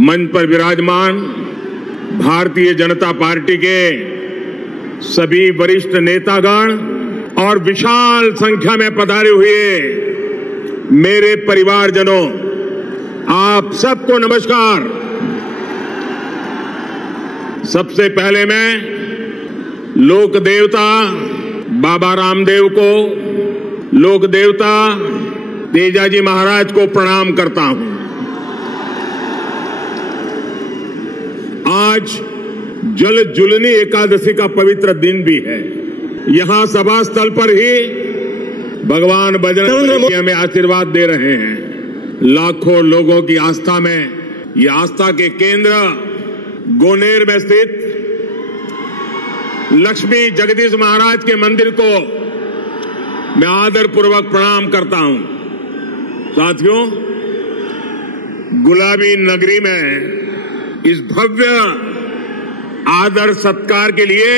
मंच पर विराजमान भारतीय जनता पार्टी के सभी वरिष्ठ नेतागण और विशाल संख्या में पधारे हुए मेरे परिवारजनों, आप सबको नमस्कार। सबसे पहले मैं लोक देवता बाबा रामदेव को, लोक देवता तेजाजी महाराज को प्रणाम करता हूं। आज जल जुलनी एकादशी का पवित्र दिन भी है। यहां सभा स्थल पर ही भगवान बजरंग हमें आशीर्वाद दे रहे हैं। लाखों लोगों की आस्था में, ये आस्था के केंद्र गोनेर में स्थित लक्ष्मी जगदीश महाराज के मंदिर को मैं आदरपूर्वक प्रणाम करता हूं। साथियों, गुलाबी नगरी में इस भव्य आदर सत्कार के लिए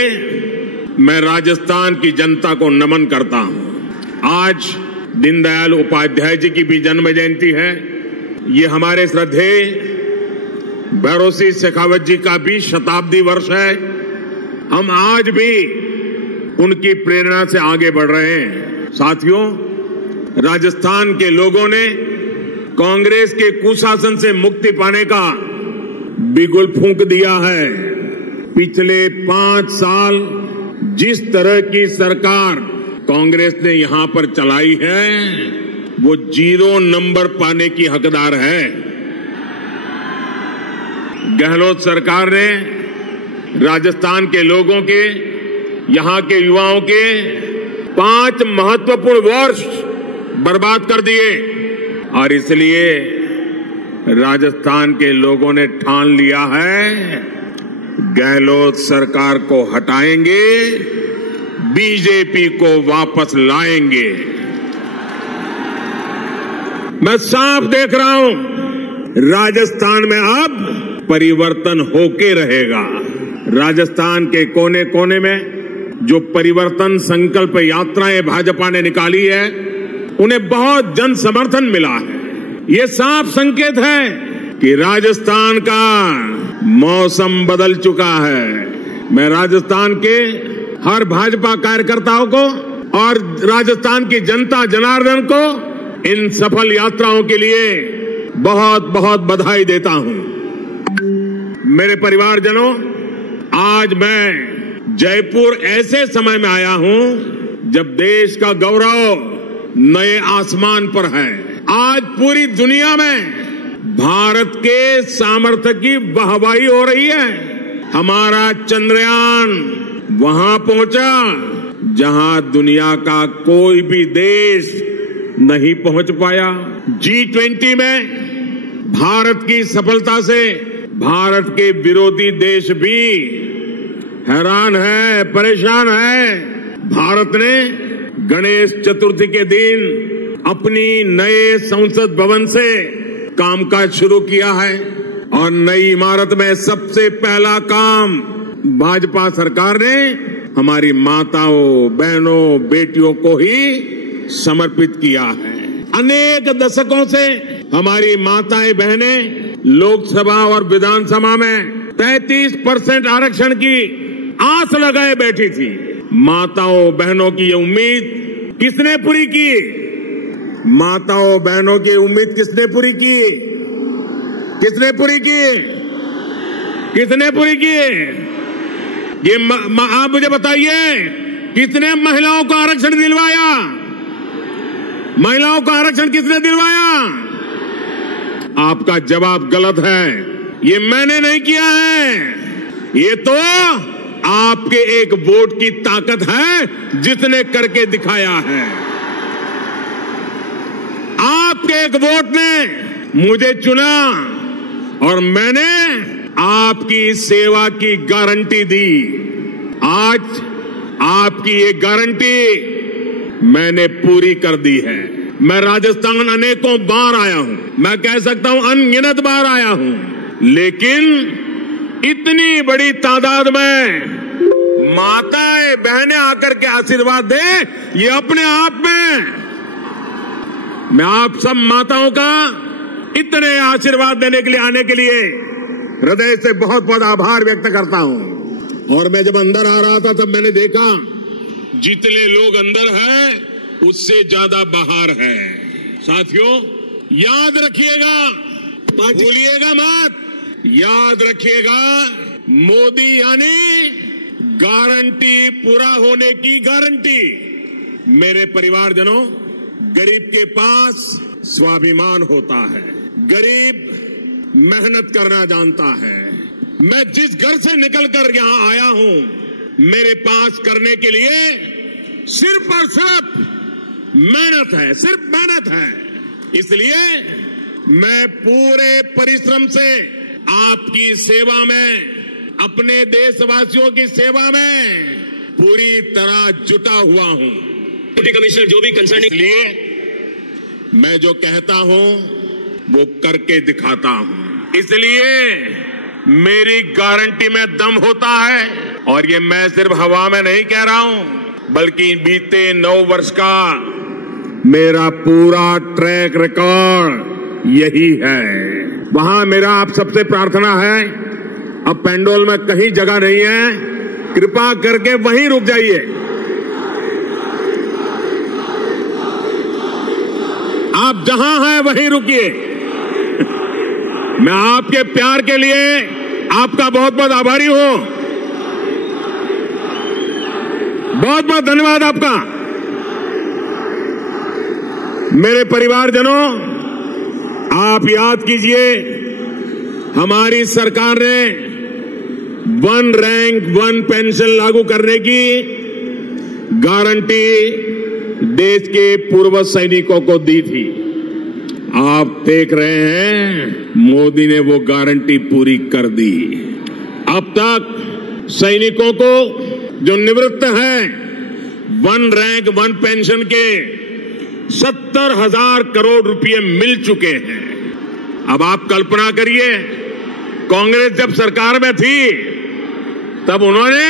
मैं राजस्थान की जनता को नमन करता हूं। आज दीनदयाल उपाध्याय जी की भी जन्म जयंती है। ये हमारे श्रद्धेय भैरों सिंह शेखावत जी का भी शताब्दी वर्ष है। हम आज भी उनकी प्रेरणा से आगे बढ़ रहे हैं। साथियों, राजस्थान के लोगों ने कांग्रेस के कुशासन से मुक्ति पाने का बिगुल फूंक दिया है। पिछले 5 साल जिस तरह की सरकार कांग्रेस ने यहां पर चलाई है, वो 0 नंबर पाने की हकदार है। गहलोत सरकार ने राजस्थान के लोगों के, यहां के युवाओं के 5 महत्वपूर्ण वर्ष बर्बाद कर दिए और इसलिए राजस्थान के लोगों ने ठान लिया है, गहलोत सरकार को हटाएंगे, बीजेपी को वापस लाएंगे। मैं साफ देख रहा हूं, राजस्थान में अब परिवर्तन होके रहेगा। राजस्थान के कोने कोने में जो परिवर्तन संकल्प यात्राएं भाजपा ने निकाली है, उन्हें बहुत जन समर्थन मिला है। ये साफ संकेत है कि राजस्थान का मौसम बदल चुका है। मैं राजस्थान के हर भाजपा कार्यकर्ताओं को और राजस्थान की जनता जनार्दन को इन सफल यात्राओं के लिए बहुत बहुत बधाई देता हूं। मेरे परिवारजनों, आज मैं जयपुर ऐसे समय में आया हूं जब देश का गौरव नए आसमान पर है। आज पूरी दुनिया में भारत के सामर्थ्य की वाहवाही हो रही है। हमारा चंद्रयान वहां पहुंचा जहां दुनिया का कोई भी देश नहीं पहुंच पाया। G20 में भारत की सफलता से भारत के विरोधी देश भी हैरान है, परेशान है। भारत ने गणेश चतुर्थी के दिन अपनी नए संसद भवन से कामकाज शुरू किया है और नई इमारत में सबसे पहला काम भाजपा सरकार ने हमारी माताओं, बहनों, बेटियों को ही समर्पित किया है। अनेक दशकों से हमारी माताएं बहनें लोकसभा और विधानसभा में 33% आरक्षण की आस लगाए बैठी थी। माताओं बहनों की ये उम्मीद किसने पूरी की? माताओं बहनों की उम्मीद किसने पूरी की? किसने पूरी की? किसने पूरी की? ये आप मुझे बताइए, किसने महिलाओं को आरक्षण दिलवाया? महिलाओं को आरक्षण किसने दिलवाया? आपका जवाब गलत है। ये मैंने नहीं किया है, ये तो आपके एक वोट की ताकत है जिसने करके दिखाया है। आपके एक वोट ने मुझे चुना और मैंने आपकी सेवा की गारंटी दी। आज आपकी ये गारंटी मैंने पूरी कर दी है। मैं राजस्थान अनेकों बार आया हूं, मैं कह सकता हूं अनगिनत बार आया हूं, लेकिन इतनी बड़ी तादाद में माताएं बहनें आकर के आशीर्वाद दे, ये अपने आप में मैं आप सब माताओं का इतने आशीर्वाद देने के लिए, आने के लिए हृदय से बहुत बहुत आभार व्यक्त करता हूं। और मैं जब अंदर आ रहा था तब मैंने देखा जितने लोग अंदर हैं उससे ज्यादा बाहर है। साथियों, याद रखिएगा, भूलिएगा मत, याद रखिएगा, मोदी यानी गारंटी, पूरा होने की गारंटी। मेरे परिवारजनों, गरीब के पास स्वाभिमान होता है, गरीब मेहनत करना जानता है। मैं जिस घर से निकलकर यहां आया हूं, मेरे पास करने के लिए सिर्फ और सिर्फ मेहनत है, सिर्फ मेहनत है। इसलिए मैं पूरे परिश्रम से आपकी सेवा में, अपने देशवासियों की सेवा में पूरी तरह जुटा हुआ हूं। डिप्टी कमिश्नर जो भी कंसर्न, इसलिए मैं जो कहता हूं वो करके दिखाता हूं। इसलिए मेरी गारंटी में दम होता है। और ये मैं सिर्फ हवा में नहीं कह रहा हूं, बल्कि बीते 9 वर्ष का मेरा पूरा ट्रैक रिकॉर्ड यही है। वहां मेरा आप सबसे प्रार्थना है, अब पेंडोल में कहीं जगह नहीं है, कृपा करके वहीं रुक जाइए। आप जहां हैं वहीं रुकिए। मैं आपके प्यार के लिए आपका बहुत बहुत आभारी हूं। बहुत बहुत धन्यवाद आपका। मेरे परिवारजनों, आप याद कीजिए, हमारी सरकार ने 1 रैंक 1 पेंशन लागू करने की गारंटी देश के पूर्व सैनिकों को दी थी। आप देख रहे हैं, मोदी ने वो गारंटी पूरी कर दी। अब तक सैनिकों को जो निवृत्त हैं, 1 रैंक 1 पेंशन के 70,000 करोड़ रुपए मिल चुके हैं। अब आप कल्पना करिए, कांग्रेस जब सरकार में थी तब उन्होंने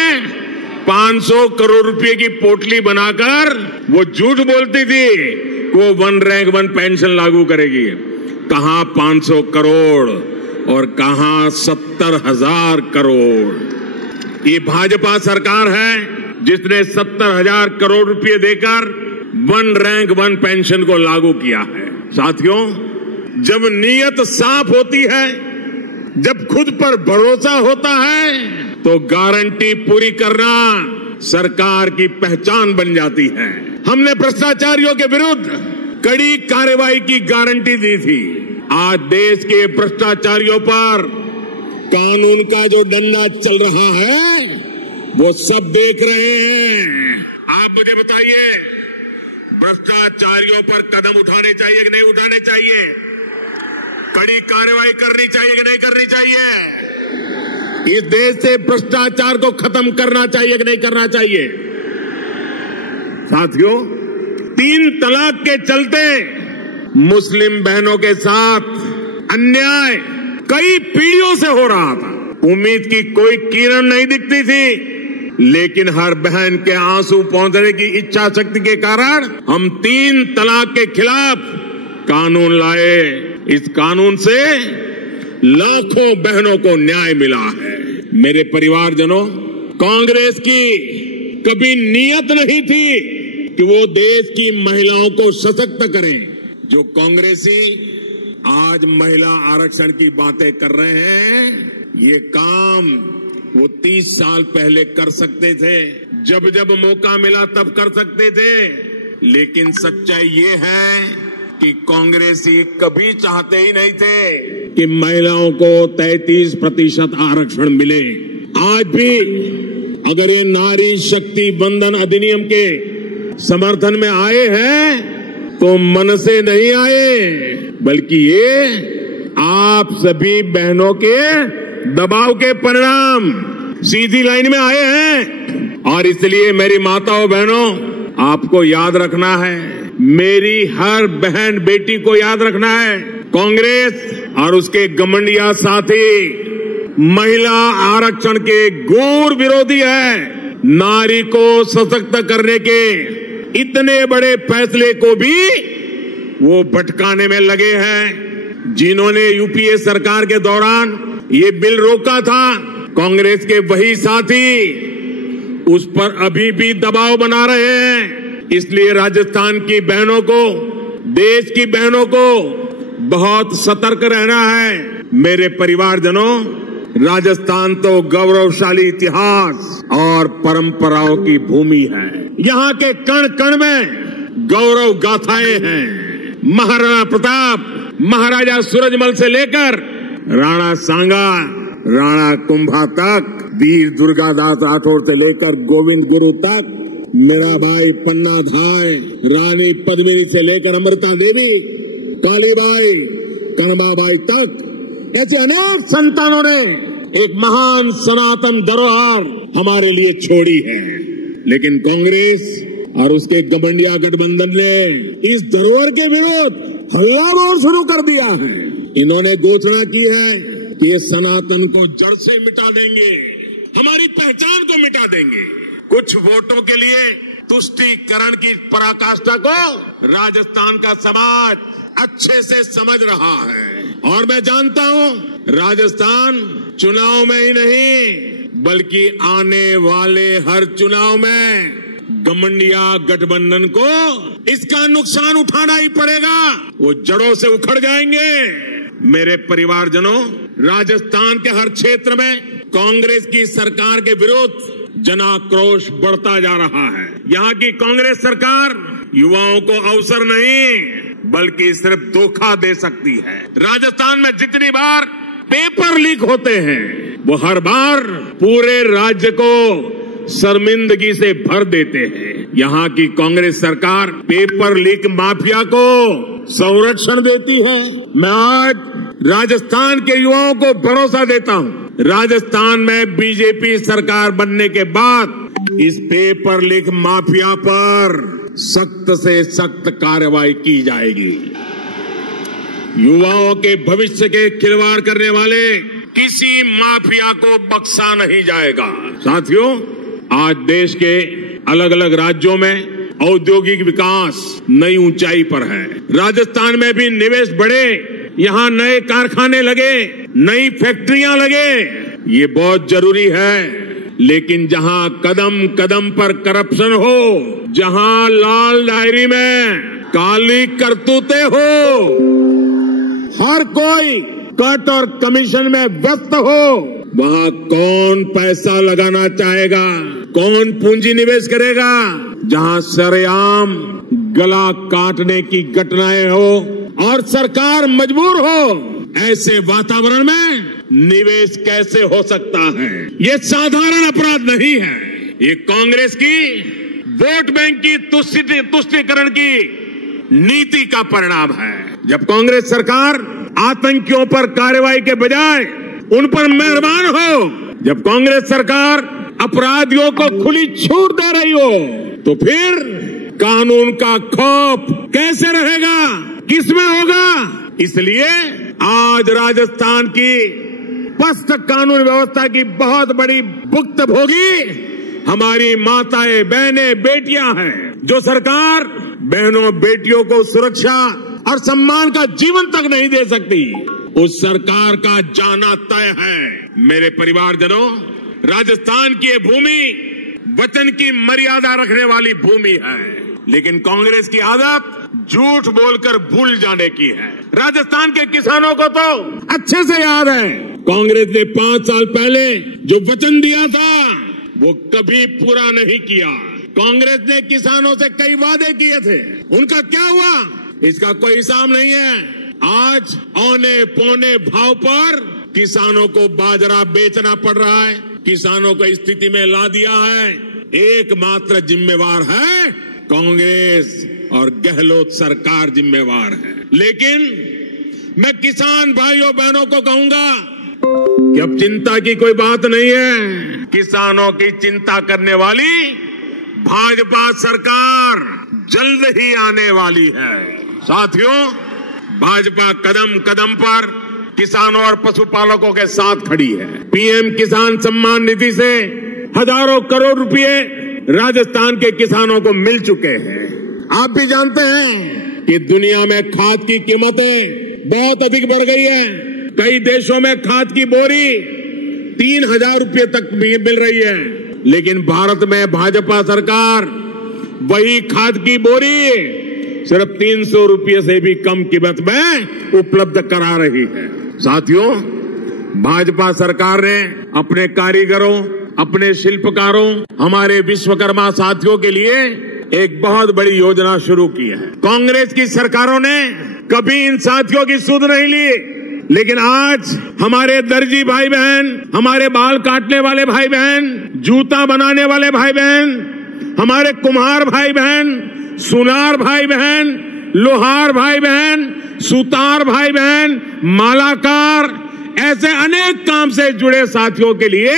500 करोड़ रुपए की पोटली बनाकर वो झूठ बोलती थी कि वो 1 रैंक 1 पेंशन लागू करेगी। कहां 500 करोड़ और कहां 70,000 करोड़। ये भाजपा सरकार है जिसने 70,000 करोड़ रुपए देकर 1 रैंक 1 पेंशन को लागू किया है। साथियों, जब नीयत साफ होती है, जब खुद पर भरोसा होता है, तो गारंटी पूरी करना सरकार की पहचान बन जाती है। हमने भ्रष्टाचारियों के विरुद्ध कड़ी कार्रवाई की गारंटी दी थी। आज देश के भ्रष्टाचारियों पर कानून का जो डंडा चल रहा है वो सब देख रहे हैं। आप मुझे बताइए, भ्रष्टाचारियों पर कदम उठाने चाहिए कि नहीं उठाने चाहिए? कड़ी कार्रवाई करनी चाहिए कि नहीं करनी चाहिए? इस देश से भ्रष्टाचार को खत्म करना चाहिए कि नहीं करना चाहिए? साथियों, 3 तलाक के चलते मुस्लिम बहनों के साथ अन्याय कई पीढ़ियों से हो रहा था। उम्मीद की कोई किरण नहीं दिखती थी, लेकिन हर बहन के आंसू पहुंचने की इच्छा शक्ति के कारण हम 3 तलाक के खिलाफ कानून लाए। इस कानून से लाखों बहनों को न्याय मिला है। मेरे परिवारजनों, कांग्रेस की कभी नीयत नहीं थी कि वो देश की महिलाओं को सशक्त करें। जो कांग्रेसी आज महिला आरक्षण की बातें कर रहे हैं, ये काम वो 30 साल पहले कर सकते थे। जब जब मौका मिला तब कर सकते थे। लेकिन सच्चाई ये है कि कांग्रेसी कभी चाहते ही नहीं थे कि महिलाओं को 33% आरक्षण मिले। आज भी अगर ये नारी शक्ति बंधन अधिनियम के समर्थन में आए हैं तो मन से नहीं आए, बल्कि ये आप सभी बहनों के दबाव के परिणाम सीधी लाइन में आए हैं। और इसलिए मेरी माताओं बहनों, आपको याद रखना है, मेरी हर बहन बेटी को याद रखना है, कांग्रेस और उसके घमंडिया साथी महिला आरक्षण के घोर विरोधी है। नारी को सशक्त करने के इतने बड़े फैसले को भी वो भटकाने में लगे हैं। जिन्होंने यूपीए सरकार के दौरान ये बिल रोका था, कांग्रेस के वही साथी उस पर अभी भी दबाव बना रहे हैं। इसलिए राजस्थान की बहनों को, देश की बहनों को बहुत सतर्क रहना है। मेरे परिवारजनों, राजस्थान तो गौरवशाली इतिहास और परंपराओं की भूमि है। यहाँ के कण कण में गौरव गाथाएं हैं। महाराणा प्रताप, महाराजा सूरजमल से लेकर राणा सांगा, राणा कुंभा तक, वीर दुर्गादास राठौर से लेकर गोविंद गुरु तक, मीराबाई, पन्ना धाय, रानी पद्मिनी से लेकर अमृता देवी, कालीबाई, कनबाबाई तक, ऐसे अनेक संतानों ने एक महान सनातन धरोहर हमारे लिए छोड़ी है। लेकिन कांग्रेस और उसके गठबंधन गठबंधन ने इस धरोहर के विरुद्ध हल्ला बोल शुरू कर दिया है। इन्होंने घोषणा की है कि ये सनातन को जड़ से मिटा देंगे, हमारी पहचान को मिटा देंगे। कुछ वोटों के लिए तुष्टीकरण की पराकाष्ठा को राजस्थान का समाज अच्छे से समझ रहा है। और मैं जानता हूं, राजस्थान चुनाव में ही नहीं बल्कि आने वाले हर चुनाव में गठबंधन गठबंधन को इसका नुकसान उठाना ही पड़ेगा। वो जड़ों से उखड़ जाएंगे। मेरे परिवारजनों, राजस्थान के हर क्षेत्र में कांग्रेस की सरकार के विरुद्ध जनाक्रोश बढ़ता जा रहा है। यहाँ की कांग्रेस सरकार युवाओं को अवसर नहीं बल्कि सिर्फ धोखा दे सकती है। राजस्थान में जितनी बार पेपर लीक होते हैं वो हर बार पूरे राज्य को शर्मिंदगी से भर देते हैं। यहाँ की कांग्रेस सरकार पेपर लीक माफिया को संरक्षण देती है। मैं आज राजस्थान के युवाओं को भरोसा देता हूँ, राजस्थान में बीजेपी सरकार बनने के बाद इस पेपर लीक माफिया पर सख्त से सख्त कार्रवाई की जाएगी। युवाओं के भविष्य के खिलवाड़ करने वाले किसी माफिया को बख्शा नहीं जाएगा। साथियों, आज देश के अलग अलग राज्यों में औद्योगिक विकास नई ऊंचाई पर है। राजस्थान में भी निवेश बढ़े, यहाँ नए कारखाने लगे, नई फैक्ट्रियां लगे, ये बहुत जरूरी है। लेकिन जहां कदम कदम पर करप्शन हो, जहां लाल डायरी में काली करतूतें हो, हर कोई कट और कमीशन में व्यस्त हो, वहां कौन पैसा लगाना चाहेगा, कौन पूंजी निवेश करेगा? जहां सरेआम गला काटने की घटनाएं हो और सरकार मजबूर हो, ऐसे वातावरण में निवेश कैसे हो सकता है? ये साधारण अपराध नहीं है, ये कांग्रेस की वोट बैंक की तुष्टीकरण की नीति का परिणाम है। जब कांग्रेस सरकार आतंकियों पर कार्रवाई के बजाय उन पर मेहरबान हो, जब कांग्रेस सरकार अपराधियों को खुली छूट दे रही हो, तो फिर कानून का खौफ कैसे रहेगा, किसमें होगा? इसलिए आज राजस्थान की पस्त कानून व्यवस्था की बहुत बड़ी भुक्तभोगी हमारी माताएं, बहनें, बेटियां हैं। जो सरकार बहनों बेटियों को सुरक्षा और सम्मान का जीवन तक नहीं दे सकती, उस सरकार का जाना तय है। मेरे परिवारजनों, राजस्थान की ये भूमि वचन की मर्यादा रखने वाली भूमि है, लेकिन कांग्रेस की आदत झूठ बोलकर भूल जाने की है। राजस्थान के किसानों को तो अच्छे से याद है, कांग्रेस ने 5 साल पहले जो वचन दिया था वो कभी पूरा नहीं किया। कांग्रेस ने किसानों से कई वादे किए थे, उनका क्या हुआ इसका कोई हिसाब नहीं है। आज औने पौने भाव पर किसानों को बाजरा बेचना पड़ रहा है, किसानों को स्थिति में ला दिया है। एकमात्र जिम्मेवार है कांग्रेस और गहलोत सरकार जिम्मेवार है। लेकिन मैं किसान भाइयों बहनों को कहूंगा कि अब चिंता की कोई बात नहीं है। किसानों की चिंता करने वाली भाजपा सरकार जल्द ही आने वाली है। साथियों, भाजपा कदम कदम पर किसानों और पशुपालकों के साथ खड़ी है। पीएम किसान सम्मान निधि से हजारों करोड़ रुपए राजस्थान के किसानों को मिल चुके हैं। आप भी जानते हैं कि दुनिया में खाद की कीमतें बहुत अधिक बढ़ गई है। कई देशों में खाद की बोरी 3,000 रुपये तक मिल रही है, लेकिन भारत में भाजपा सरकार वही खाद की बोरी सिर्फ 300 रुपये से भी कम कीमत में उपलब्ध करा रही है। साथियों, भाजपा सरकार ने अपने कारीगरों, अपने शिल्पकारों, हमारे विश्वकर्मा साथियों के लिए एक बहुत बड़ी योजना शुरू की है। कांग्रेस की सरकारों ने कभी इन साथियों की सुध नहीं ली, लेकिन आज हमारे दर्जी भाई बहन, हमारे बाल काटने वाले भाई बहन, जूता बनाने वाले भाई बहन, हमारे कुम्हार भाई बहन, सुनार भाई बहन, लोहार भाई बहन, सुतार भाई बहन, मालाकार, ऐसे अनेक काम से जुड़े साथियों के लिए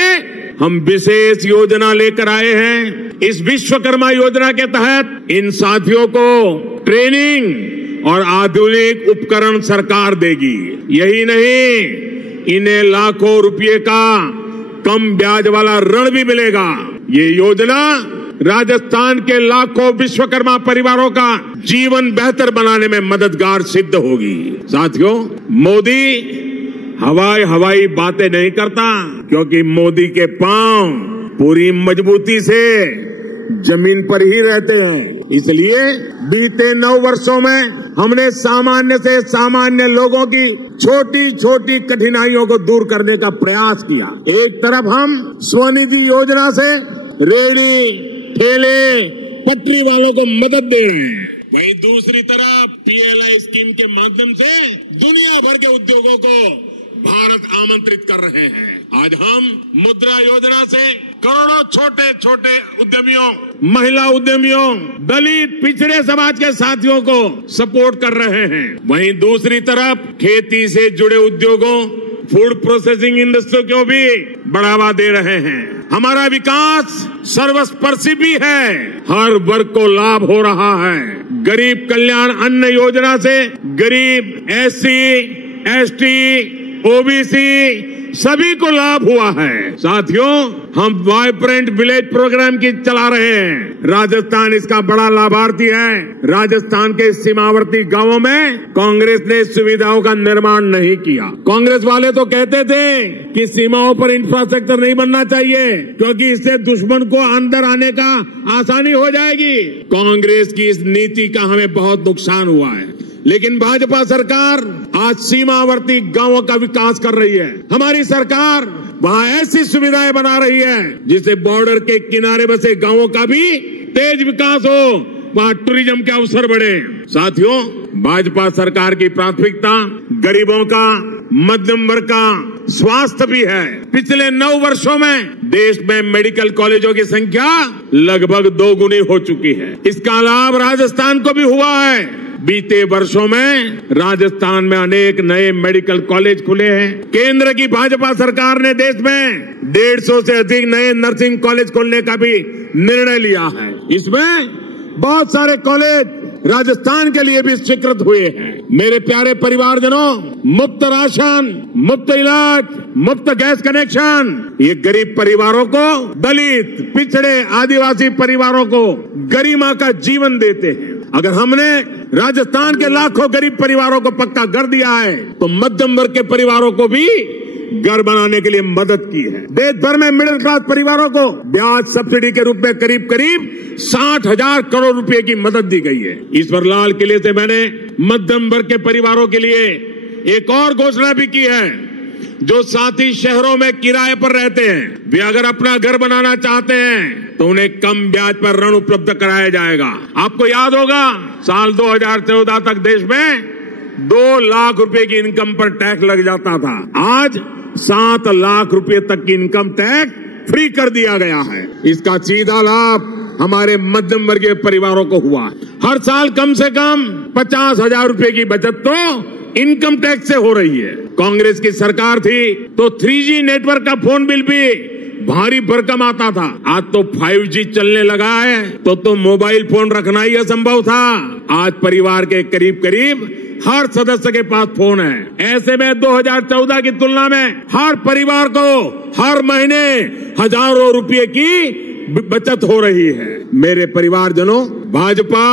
हम विशेष योजना लेकर आए हैं। इस विश्वकर्मा योजना के तहत इन साथियों को ट्रेनिंग और आधुनिक उपकरण सरकार देगी। यही नहीं, इन्हें लाखों रुपए का कम ब्याज वाला ऋण भी मिलेगा। ये योजना राजस्थान के लाखों विश्वकर्मा परिवारों का जीवन बेहतर बनाने में मददगार सिद्ध होगी। साथियों, मोदी हवाई बातें नहीं करता, क्योंकि मोदी के पांव पूरी मजबूती से जमीन पर ही रहते हैं। इसलिए बीते 9 वर्षों में हमने सामान्य से सामान्य लोगों की छोटी छोटी कठिनाइयों को दूर करने का प्रयास किया। एक तरफ हम स्वनिधि योजना से रेहड़ी, ठेले, पटरी वालों को मदद दे रहे हैं, वहीं दूसरी तरफ PLI स्कीम के माध्यम से दुनिया भर के उद्योगों को भारत आमंत्रित कर रहे हैं। आज हम मुद्रा योजना से करोड़ों छोटे छोटे उद्यमियों, महिला उद्यमियों, दलित पिछड़े समाज के साथियों को सपोर्ट कर रहे हैं। वहीं दूसरी तरफ खेती से जुड़े उद्योगों, फूड प्रोसेसिंग इंडस्ट्री को भी बढ़ावा दे रहे हैं। हमारा विकास सर्वस्पर्शी भी है, हर वर्ग को लाभ हो रहा है। गरीब कल्याण अन्न योजना से गरीब, SC, ST, OBC सभी को लाभ हुआ है। साथियों, हम वाइब्रेंट विलेज प्रोग्राम की चला रहे हैं। राजस्थान इसका बड़ा लाभार्थी है। राजस्थान के सीमावर्ती गांवों में कांग्रेस ने सुविधाओं का निर्माण नहीं किया। कांग्रेस वाले तो कहते थे कि सीमाओं पर इंफ्रास्ट्रक्चर नहीं बनना चाहिए, क्योंकि इससे दुश्मन को अंदर आने का आसानी हो जाएगी। कांग्रेस की इस नीति का हमें बहुत नुकसान हुआ है, लेकिन भाजपा सरकार आज सीमावर्ती गांवों का विकास कर रही है। हमारी सरकार वहां ऐसी सुविधाएं बना रही है जिससे बॉर्डर के किनारे बसे गांवों का भी तेज विकास हो, वहां टूरिज्म के अवसर बढ़े। साथियों, भाजपा सरकार की प्राथमिकता गरीबों का, मध्यम वर्ग का स्वास्थ्य भी है। पिछले 9 वर्षों में देश में मेडिकल कॉलेजों की संख्या लगभग 2 गुनी हो चुकी है। इसका लाभ राजस्थान को भी हुआ है। बीते वर्षों में राजस्थान में अनेक नए मेडिकल कॉलेज खुले हैं। केंद्र की भाजपा सरकार ने देश में 150 से अधिक नए नर्सिंग कॉलेज खोलने का भी निर्णय लिया है। इसमें बहुत सारे कॉलेज राजस्थान के लिए भी स्वीकृत हुए हैं। मेरे प्यारे परिवारजनों, मुफ्त राशन, मुफ्त इलाज, मुफ्त गैस कनेक्शन, ये गरीब परिवारों को, दलित, पिछड़े, आदिवासी परिवारों को गरिमा का जीवन देते हैं। अगर हमने राजस्थान के लाखों गरीब परिवारों को पक्का घर दिया है, तो मध्यम वर्ग के परिवारों को भी घर बनाने के लिए मदद की है। देश भर में मिडिल क्लास परिवारों को ब्याज सब्सिडी के रूप में करीब 60,000 करोड़ रुपए की मदद दी गई है। इस पर लाल किले से मैंने मध्यम वर्ग के परिवारों के लिए एक और घोषणा भी की है। जो साथी शहरों में किराए पर रहते हैं, वे अगर अपना घर बनाना चाहते हैं तो उन्हें कम ब्याज पर ऋण उपलब्ध कराया जाएगा। आपको याद होगा, साल 2014 तक देश में 2 लाख रुपए की इनकम पर टैक्स लग जाता था। आज 7 लाख रुपए तक की इनकम टैक्स फ्री कर दिया गया है। इसका सीधा लाभ हमारे मध्यम वर्गीय परिवारों को हुआ। हर साल कम से कम 50,000 रुपए की बचत तो इनकम टैक्स से हो रही है। कांग्रेस की सरकार थी तो 3G नेटवर्क का फोन बिल भी भारी भरकम आता था। आज तो 5G चलने लगा है तो मोबाइल फोन रखना ही असंभव था। आज परिवार के करीब करीब हर सदस्य के पास फोन है। ऐसे में 2014 की तुलना में हर परिवार को हर महीने हजारों रुपए की बचत हो रही है। मेरे परिवारजनों, भाजपा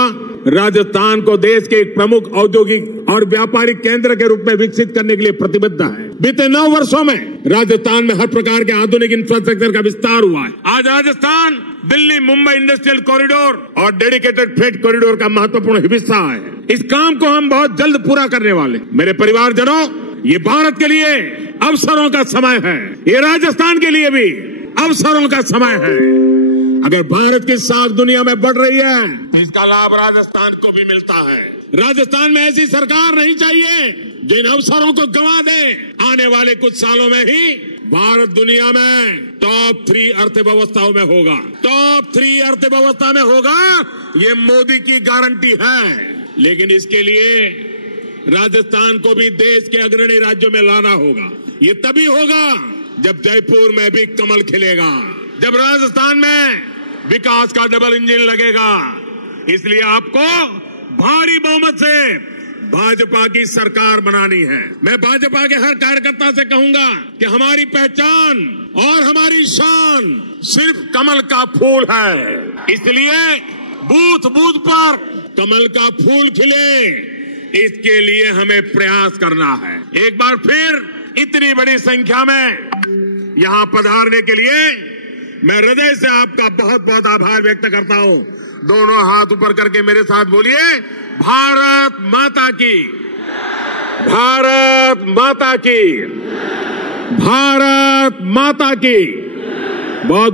राजस्थान को देश के एक प्रमुख औद्योगिक और व्यापारिक केंद्र के रूप में विकसित करने के लिए प्रतिबद्ध है। बीते 9 वर्षों में राजस्थान में हर प्रकार के आधुनिक इंफ्रास्ट्रक्चर का विस्तार हुआ है। आज राजस्थान दिल्ली मुंबई इंडस्ट्रियल कॉरिडोर और डेडिकेटेड फ्रेट कॉरिडोर का महत्वपूर्ण हिस्सा है। इस काम को हम बहुत जल्द पूरा करने वाले। मेरे परिवारजनों, ये भारत के लिए अवसरों का समय है, ये राजस्थान के लिए भी अवसरों का समय है। अगर भारत की साख दुनिया में बढ़ रही है तो इसका लाभ राजस्थान को भी मिलता है। राजस्थान में ऐसी सरकार नहीं चाहिए जो इन अवसरों को गंवा दे। आने वाले कुछ सालों में ही भारत दुनिया में टॉप 3 अर्थव्यवस्थाओं में होगा। टॉप 3 अर्थव्यवस्था में होगा, ये मोदी की गारंटी है। लेकिन इसके लिए राजस्थान को भी देश के अग्रणी राज्यों में लाना होगा। ये तभी होगा जब जयपुर में भी कमल खिलेगा, जब राजस्थान में विकास का डबल इंजन लगेगा। इसलिए आपको भारी बहुमत से भाजपा की सरकार बनानी है। मैं भाजपा के हर कार्यकर्ता से कहूंगा कि हमारी पहचान और हमारी शान सिर्फ कमल का फूल है। इसलिए बूथ बूथ पर कमल का फूल खिले, इसके लिए हमें प्रयास करना है। एक बार फिर इतनी बड़ी संख्या में यहां पधारने के लिए मैं हृदय से आपका बहुत बहुत आभार व्यक्त करता हूं। दोनों हाथ ऊपर करके मेरे साथ बोलिए, भारत माता की, भारत माता की, भारत माता की। बहुत बहुत